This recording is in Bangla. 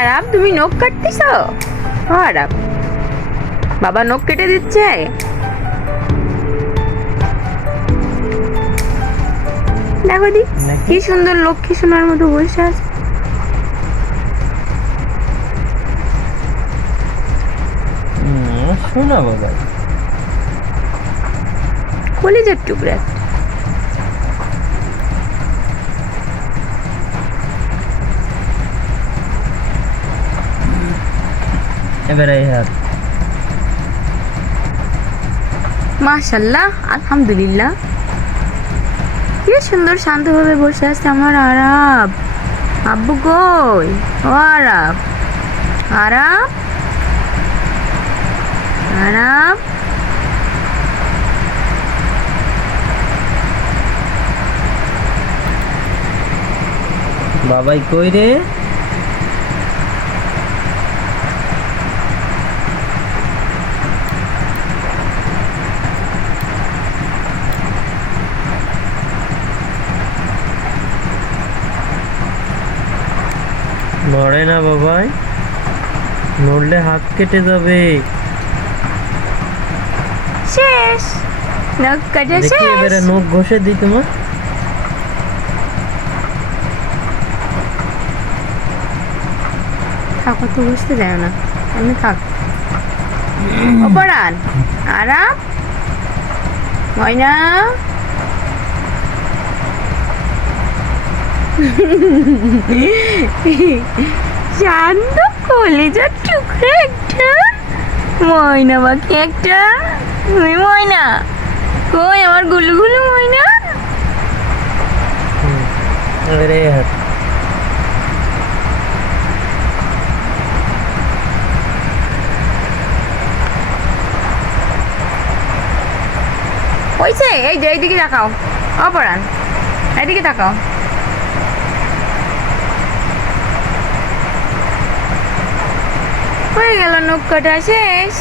আরাব, তুমি নখ কাটতেছ? আরাব, বাবা নখ কেটে দিচ্ছে। দেখো দি, কি সুন্দর লক্ষ্মী সোনার মতো বসে আছে। শোনা বাবা, কলিজার টুকরা। এবারে এই হাত। মাশাল্লাহ, আলহামদুলিল্লাহ, কি সুন্দর শান্তভাবে বসে আছে আমার আরাব। আব্বু কই? ও আরাব, আরাব, আরাব, বাবাই কই রে? নড়ে না বাবাই, নড়লে হাত কেটে যাবে। শেষ, নখ কাটা দেখি শেষ। এবারে নখ ঘষে দিই তোমার। থাকো তো, বুঝতে যায় না, আমি থাক। অপরাণ, আরাম, ময়না, শান্ত কলিজার টুকরা একটা, ময়না বাকি একটা। ওই ময়না কই, আমার গুলু গুলু ময়না। এবারে এই হাত। হয়েছে, এই যে এইদিকে তাকাও অপরাণ, এইদিকে তাকাও। হয়ে গেল, নখ কাটা শেষ।